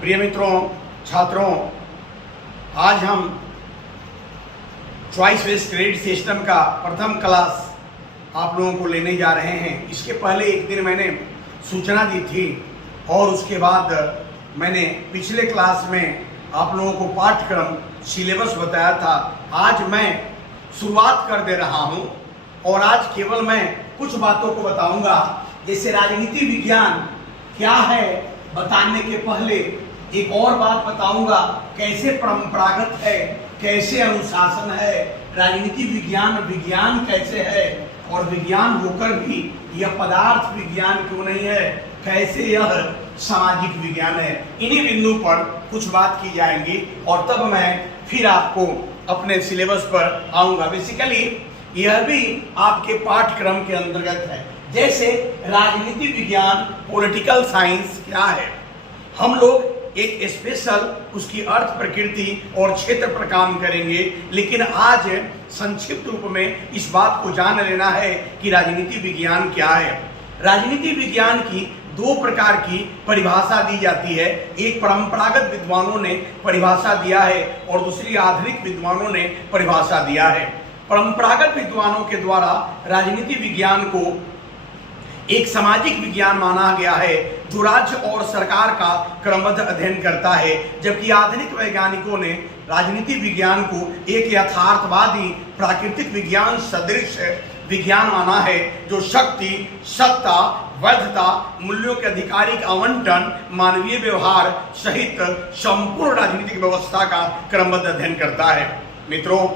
प्रिय मित्रों, छात्रों, आज हम चॉइस बेस्ड क्रेडिट सिस्टम का प्रथम क्लास आप लोगों को लेने जा रहे हैं। इसके पहले एक दिन मैंने सूचना दी थी और उसके बाद मैंने पिछले क्लास में आप लोगों को पाठ्यक्रम सिलेबस बताया था। आज मैं शुरुआत कर दे रहा हूं और आज केवल मैं कुछ बातों को बताऊंगा। जैसे राजनीति विज्ञान क्या है बताने के पहले एक और बात बताऊंगा, कैसे परंपरागत है, कैसे अनुशासन है, राजनीति विज्ञान विज्ञान कैसे है और विज्ञान होकर भी यह पदार्थ विज्ञान क्यों नहीं है, कैसे यह सामाजिक विज्ञान है। इन्हीं बिंदु पर कुछ बात की जाएंगी और तब मैं फिर आपको अपने सिलेबस पर आऊंगा। बेसिकली यह भी आपके पाठ्यक्रम के अंतर्गत है। जैसे राजनीति विज्ञान, पॉलिटिकल साइंस क्या है, हम लोग एक स्पेशल उसकी अर्थ, प्रकृति और क्षेत्र पर काम करेंगे, लेकिन आज संक्षिप्त रूप में इस बात को जान लेना है कि राजनीति विज्ञान क्या है। राजनीति विज्ञान की दो प्रकार की परिभाषा दी जाती है। एक परंपरागत विद्वानों ने परिभाषा दिया है और दूसरी आधुनिक विद्वानों ने परिभाषा दिया है। परंपरागत विद्वानों के द्वारा राजनीति विज्ञान को एक सामाजिक विज्ञान माना गया है जो राज्य और सरकार का क्रमबद्ध अध्ययन करता है, जबकि आधुनिक वैज्ञानिकों ने राजनीति विज्ञान को एक यथार्थवादी प्राकृतिक विज्ञान सदृश विज्ञान माना है जो शक्ति, सत्ता, वैधता, मूल्यों के आधिकारिक आवंटन, मानवीय व्यवहार सहित संपूर्ण राजनीतिक व्यवस्था का क्रमबद्ध अध्ययन करता है। मित्रों,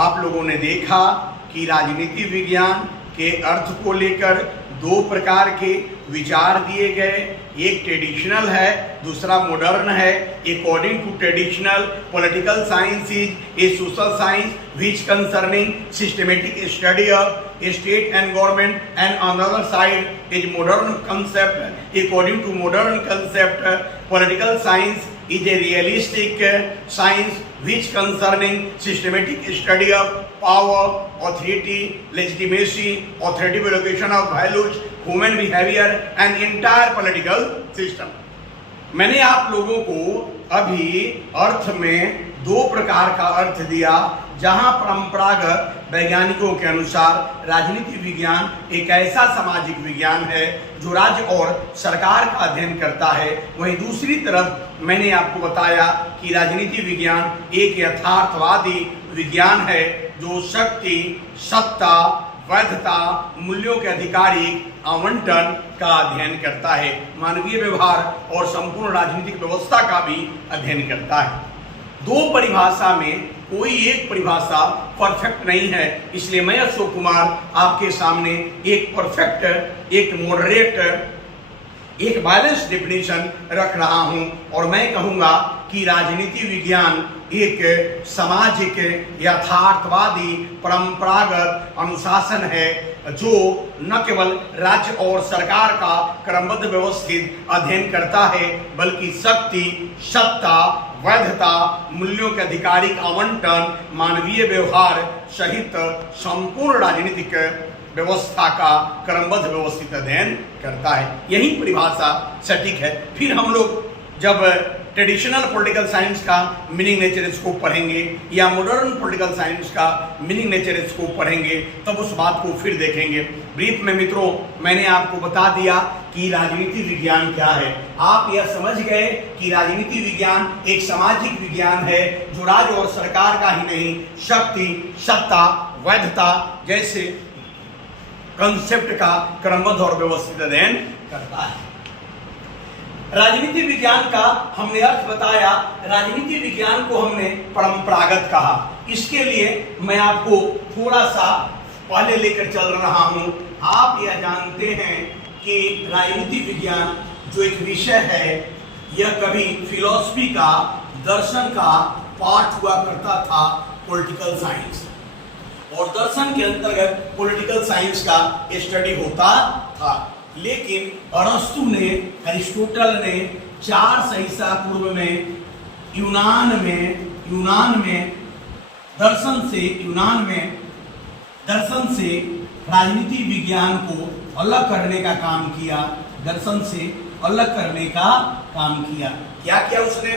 आप लोगों ने देखा कि राजनीति विज्ञान के अर्थ को लेकर दो प्रकार के विचार दिए गए। एक ट्रेडिशनल है, दूसरा मॉडर्न है। According to traditional, political science is a social science which concerning systematic study of state and government, and on the other side is modern concept. According to modern concept, political science is a realistic science which concerning systematic study of power, authority, legitimacy, authoritative allocation of values, human behavior and entire political system. मैंने आप लोगों को अभी अर्थ में दो प्रकार का अर्थ दिया। जहां परंपरागत वैज्ञानिकों के अनुसार राजनीति विज्ञान एक ऐसा सामाजिक विज्ञान है जो राज्य और सरकार का अध्ययन करता है, वहीं दूसरी तरफ मैंने आपको बताया कि राजनीति विज्ञान एक यथार्थवादी विज्ञान है जो शक्ति, सत्ता, वैधता, मूल्यों के आधिकारिक आवंटन का अध्ययन करता है, मानवीय व्यवहार और संपूर्ण राजनीतिक व्यवस्था का भी अध्ययन करता है। दो परिभाषा में कोई एक परिभाषा परफेक्ट नहीं है, इसलिए मैं अशोक कुमार आपके सामने एक परफेक्ट, एक मॉडरेट, एक बैलेंस डेफिनेशन रख रहा हूं और मैं कहूंगा कि राजनीति विज्ञान एक सामाजिक यथार्थवादी परंपरागत अनुशासन है जो न केवल राज्य और सरकार का क्रमबद्ध व्यवस्थित अध्ययन करता है, बल्कि शक्ति, सत्ता, वैधता, मूल्यों के आधिकारिक आवंटन, मानवीय व्यवहार सहित संपूर्ण राजनीतिक व्यवस्था का क्रमबद्ध व्यवस्थित अध्ययन करता है। यही परिभाषा सटीक है। फिर हम लोग जब ट्रेडिशनल पॉलिटिकल साइंस का मीनिंग नेचर स्कोप पढ़ेंगे या मॉडर्न पॉलिटिकल साइंस का मीनिंग नेचर स्कोप पढ़ेंगे तब उस बात को फिर देखेंगे। ब्रीफ में मित्रों मैंने आपको बता दिया कि राजनीति विज्ञान क्या है। आप यह समझ गए कि राजनीति विज्ञान एक सामाजिक विज्ञान है जो राज्य और सरकार का ही नहीं, शक्ति, सत्ता, वैधता जैसे कंसेप्ट का क्रमबद्ध और व्यवस्थित अध्ययन करता है। राजनीति विज्ञान का हमने अर्थ बताया। राजनीति विज्ञान को हमने परंपरागत कहा। इसके लिए मैं आपको थोड़ा सा पहले लेकर चल रहा हूं। आप यह जानते हैं कि राजनीति विज्ञान जो एक विषय है यह कभी फिलॉसफी का, दर्शन का पार्ट हुआ करता था, पॉलिटिकल साइंस, और दर्शन के अंतर्गत पॉलिटिकल साइंस का स्टडी होता था। लेकिन अरस्तु ने, अरिस्टोटल ने 400 ईसा पूर्व में यूनान में दर्शन से राजनीति विज्ञान को अलग करने का काम किया। दर्शन से अलग करने का काम किया। क्या किया उसने?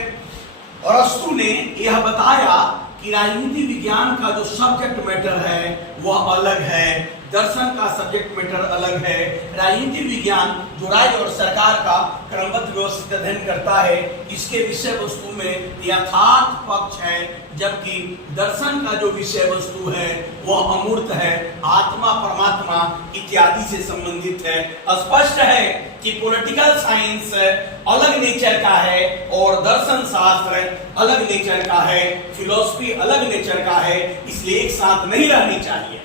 अरस्तु ने यह बताया कि राजनीति विज्ञान का जो सब्जेक्ट मैटर है वह अलग है, दर्शन का सब्जेक्ट मैटर अलग है। राजनीति विज्ञान जो राज्य और सरकार का क्रमबद्ध व्यवस्थित अध्ययन करता है, इसके विषय वस्तु में यथार्थ पक्ष है, जबकि दर्शन का जो विषय वस्तु है वह अमूर्त है, आत्मा परमात्मा इत्यादि से संबंधित है। स्पष्ट है कि पॉलिटिकल साइंस अलग नेचर का है और दर्शन शास्त्र अलग नेचर का है, फिलॉसफी अलग नेचर का है, इसलिए एक साथ नहीं रहनी चाहिए।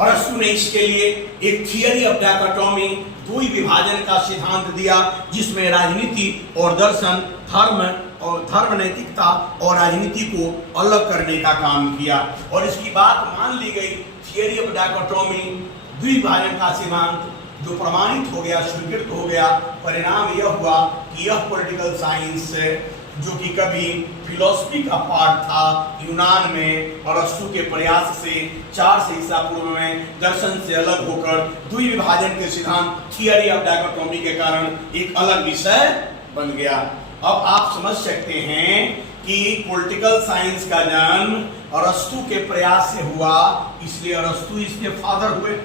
अरस्तु ने इसके लिए एक थियरी ऑफ डायकोटोमी, द्वि विभाजन का सिद्धांत दिया, जिसमें राजनीति और दर्शन, धर्म नैतिकता और राजनीति को अलग करने का काम किया और इसकी बात मान ली गई। थियरी ऑफ डायकोटोमी, द्विभाजन का सिद्धांत जो प्रमाणित हो गया, स्वीकृत हो गया। परिणाम यह हुआ कि यह पॉलिटिकल साइंस जो कि कभी फिलॉसफी का पार्ट था, यूनान में अरस्तु के प्रयास से 400 ईसा पूर्व में दर्शन से अलग होकर द्विविभाजन के सिद्धांत, थियरी ऑफ डायकोटोमी के कारण एक अलग विषय बन गया। अब आप समझ सकते हैं कि पॉलिटिकल साइंस का जन्म अरस्तु के प्रयास से हुआ, इसलिए अरस्तु इसके फादर हुए।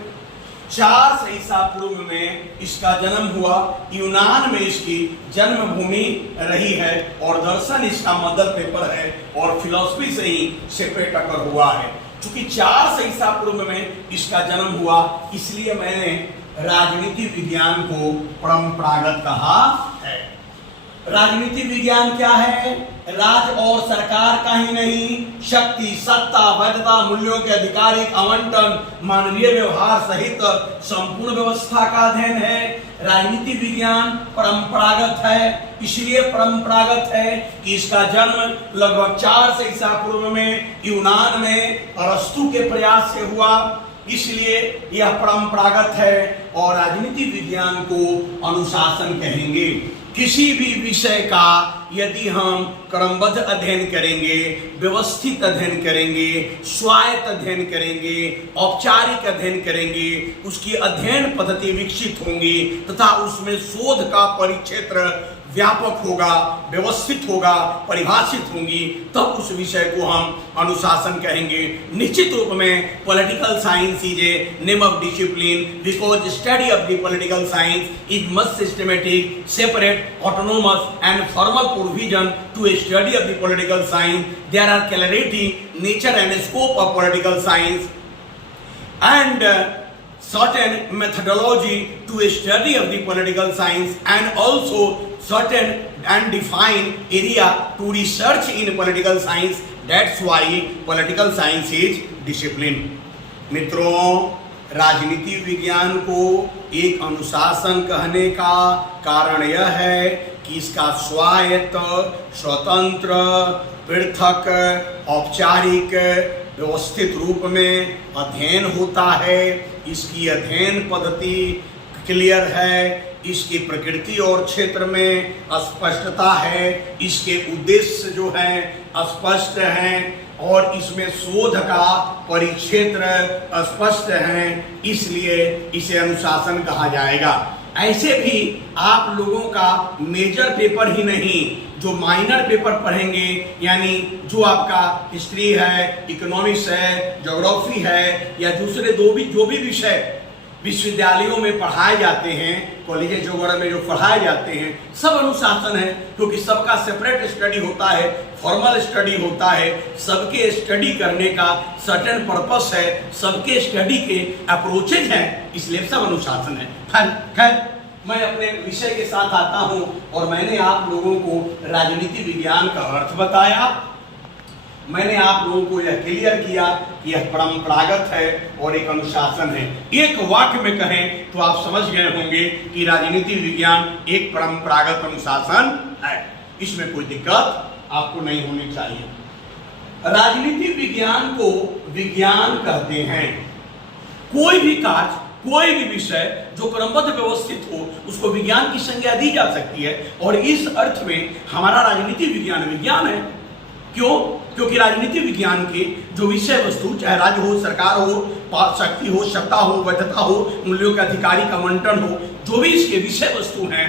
400 ईसा पूर्व में इसका जन्म हुआ, यूनान में इसकी जन्मभूमि रही है और दर्शन इसका मदर पेपर है और फिलॉसफी से ही सेपरेट अकर हुआ है। क्योंकि 400 ईसा पूर्व में इसका जन्म हुआ, इसलिए मैंने राजनीति विज्ञान को परंपरागत कहा है। राजनीति विज्ञान क्या है? राज और सरकार का ही नहीं, शक्ति, सत्ता, वैधता, मूल्यों के आधिकारिक आवंटन, मानवीय व्यवहार सहित संपूर्ण व्यवस्था का अध्ययन है। राजनीति विज्ञान परंपरागत है, इसलिए परंपरागत है कि इसका जन्म लगभग 400 ईसा पूर्व में यूनान में अरस्तु के प्रयास से हुआ, इसलिए यह परंपरागत है और राजनीति विज्ञान को अनुशासन कहेंगे। किसी भी विषय का यदि हम क्रमबद्ध अध्ययन करेंगे, व्यवस्थित अध्ययन करेंगे, स्वायत्त अध्ययन करेंगे, औपचारिक अध्ययन करेंगे, उसकी अध्ययन पद्धति विकसित होंगी तथा उसमें शोध का परिक्षेत्र व्यापक होगा, व्यवस्थित होगा, परिभाषित होंगी, तब उस विषय को हम अनुशासन कहेंगे। निश्चित रूप में political science is a name of discipline because study of the political science is much systematic, separate, autonomous and formal provision to a study of the political science. There are clarity, nature and scope of political science and certain methodology to a study of the political science and also certain and defined area to research in political science. That's why political science is discipline. मित्रों, राजनीति विज्ञान को एक अनुशासन कहने का कारण यह है कि इसका स्वायत्त, स्वतंत्र, पृथक, औपचारिक, व्यवस्थित रूप में अध्ययन होता है। इसकी अध्ययन पद्धति क्लियर है, इसकी प्रकृति और क्षेत्र में स्पष्टता है, इसके उद्देश्य जो हैं स्पष्ट हैं और इसमें शोध का परिक्षेत्र स्पष्ट है, इसलिए इसे अनुशासन कहा जाएगा। ऐसे भी आप लोगों का मेजर पेपर ही नहीं, जो माइनर पेपर पढ़ेंगे, यानी जो आपका हिस्ट्री है, इकोनॉमिक्स है, ज्योग्राफी है या दूसरे जो भी विषय विश्वविद्यालयों में पढ़ाए जाते हैं, कॉलेज वगैरह में जो पढ़ाए जाते हैं, सब अनुशासन है, क्योंकि सबका सेपरेट स्टडी होता है, फॉर्मल स्टडी होता है, सबके स्टडी करने का सर्टेन पर्पस है, सबके स्टडी के अप्रोचेज हैं, इसलिए सब अनुशासन है। खैर मैं अपने विषय के साथ आता हूं और मैंने आप लोगों को राजनीति विज्ञान का अर्थ बताया, मैंने आप लोगों को यह क्लियर किया कि यह परंपरागत है और एक अनुशासन है। एक वाक्य में कहें तो आप समझ गए होंगे कि राजनीति विज्ञान एक परंपरागत अनुशासन है, इसमें कोई दिक्कत आपको नहीं होनी चाहिए। राजनीति विज्ञान को विज्ञान कहते हैं। कोई भी कार्य, कोई भी विषय जो क्रमबद्ध व्यवस्थित हो, उसको विज्ञान की संज्ञा दी जा सकती है और इस अर्थ में हमारा राजनीति विज्ञान है। क्यों? क्योंकि राजनीति विज्ञान के जो विषय वस्तु, चाहे राज्य हो, सरकार हो, शक्ति हो, सत्ता हो, वैधता हो, मूल्यों के आधिकारिक आवंटन हो, जो भी इसके विषय वस्तु हैं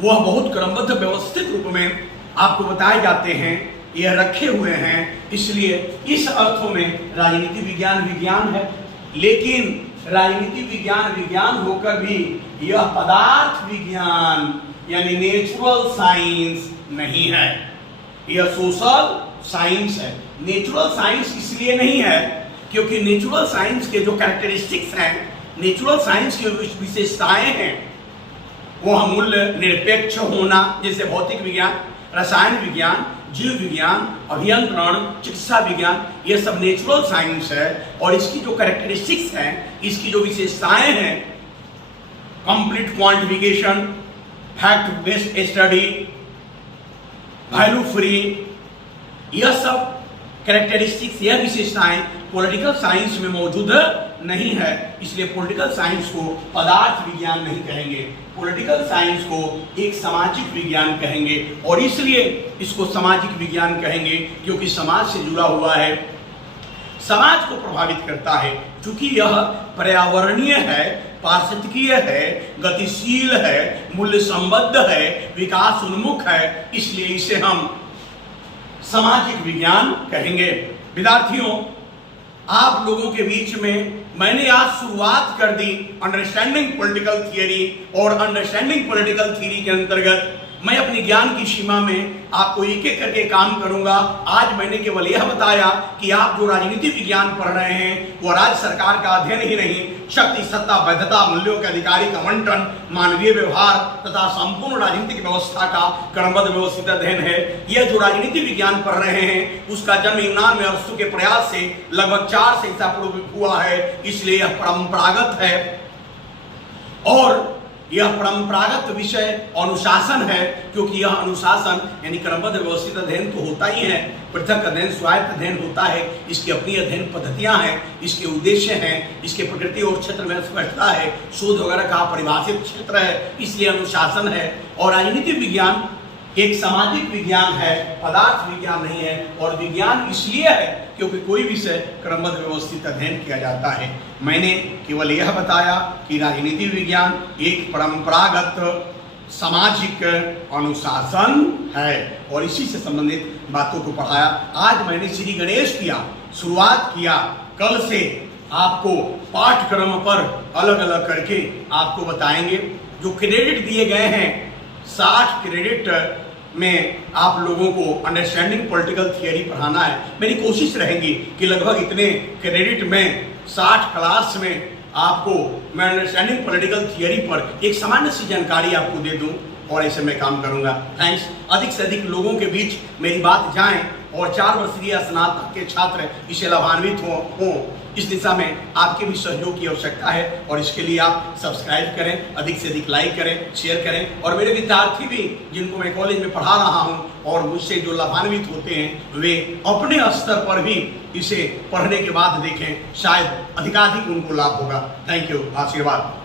वह बहुत क्रमबद्ध व्यवस्थित रूप में आपको बताए जाते हैं, यह रखे हुए हैं। इसलिए इस अर्थों में राजनीति विज्ञान विज्ञान है, लेकिन राजनीति विज्ञान विज्ञान होकर भी यह पदार्थ विज्ञान यानी नेचुरल साइंस नहीं है, यह सोशल साइंस है। नेचुरल साइंस इसलिए नहीं है क्योंकि नेचुरल साइंस के जो कैरेक्टरिस्टिक्स हैं, नेचुरल साइंस की विशेषताएं हैं, वह मूल्य निरपेक्ष होना, जैसे भौतिक विज्ञान, रसायन विज्ञान, जीव विज्ञान, अभियंत्रण, चिकित्सा विज्ञान, यह सब नेचुरल साइंस है। और इसकी जो कैरेक्टरिस्टिक्स हैं, इसकी जो विशेषताएं हैं, complete quantification, fact based study, value free, यह सब कैरेक्टरिस्टिक्स, यह विशेषताएं पॉलिटिकल साइंस में मौजूद नहीं है। इसलिए पॉलिटिकल साइंस को पदार्थ विज्ञान नहीं कहेंगे, पॉलिटिकल साइंस को एक सामाजिक विज्ञान कहेंगे। और इसलिए इसको सामाजिक विज्ञान कहेंगे क्योंकि समाज से जुड़ा हुआ है, समाज को प्रभावित करता है। क्योंकि यह पर्यावरणीय है, पारिस्थितिकीय है, गतिशील है, मूल्य संबद्ध है, विकास उन्मुख है, इसलिए इसे हम सामाजिक विज्ञान कहेंगे। विद्यार्थियों, आप लोगों के बीच में मैंने आज शुरुआत कर दी अंडरस्टैंडिंग पॉलिटिकल थियरी, और अंडरस्टैंडिंग पॉलिटिकल थियरी के अंतर्गत मैं अपनी ज्ञान की सीमा में आपको एक एक करके काम करूंगा। आज मैंने केवल यह बताया कि आप जो राजनीति विज्ञान पढ़ रहे हैं वह राज्य सरकार का अध्ययन ही नहीं, शक्ति, सत्ता, वैधता, मूल्यों के अधिकारी का आवंटन, मानवीय व्यवहार तथा संपूर्ण राजनीतिक व्यवस्था का क्रमबद्ध व्यवस्थित अध्ययन है। यह जो राजनीति विज्ञान पढ़ रहे हैं उसका जन्म यूनान में अरस्तु के प्रयास से लगभग 400 ईसा पूर्व हुआ है, इसलिए यह परंपरागत है। और यह परंपरागत विषय अनुशासन है, क्योंकि यह अनुशासन यानी क्रमबद्ध व्यवस्थित अध्ययन तो होता ही है, पृथक अध्ययन, स्वायत्त अध्ययन होता है, इसकी अपनी अध्ययन पद्धतियां हैं, इसके उद्देश्य हैं, इसके प्रकृति और क्षेत्र में स्पष्टता है, शोध वगैरह का परिभाषित क्षेत्र है, इसलिए अनुशासन है। और राजनीति विज्ञान एक सामाजिक विज्ञान है, पदार्थ विज्ञान नहीं है। और विज्ञान इसलिए है क्योंकि कोई विषय क्रमबद्ध व्यवस्थित अध्ययन किया जाता है। मैंने केवल यह बताया कि राजनीति विज्ञान एक परंपरागत सामाजिक अनुशासन है और इसी से संबंधित बातों को पढ़ाया। आज मैंने श्री गणेश किया शुरुआत किया, कल से आपको पाठ्यक्रम पर अलग अलग करके आपको बताएंगे। जो क्रेडिट दिए गए हैं 60 क्रेडिट में आप लोगों को अंडरस्टैंडिंग पॉलिटिकल थियरी पढ़ाना है। मेरी कोशिश रहेगी कि लगभग इतने क्रेडिट में 60 क्लास में आपको मैं अंडरस्टैंडिंग पॉलिटिकल थियरी पर एक सामान्य सी जानकारी आपको दे दूं, और ऐसे मैं काम करूंगा। थैंक्स। अधिक से अधिक लोगों के बीच मेरी बात जाए और 4 वर्षीय स्नातक के छात्र इसे लाभान्वित हो। इस दिशा में आपके भी सहयोग की आवश्यकता है और इसके लिए आप सब्सक्राइब करें, अधिक से अधिक लाइक करें, शेयर करें। और मेरे विद्यार्थी भी जिनको मैं कॉलेज में पढ़ा रहा हूं और मुझसे जो लाभान्वित होते हैं वे अपने स्तर पर भी इसे पढ़ने के बाद देखें, शायद अधिकाधिक उनको लाभ होगा। Thank you. आशीर्वाद।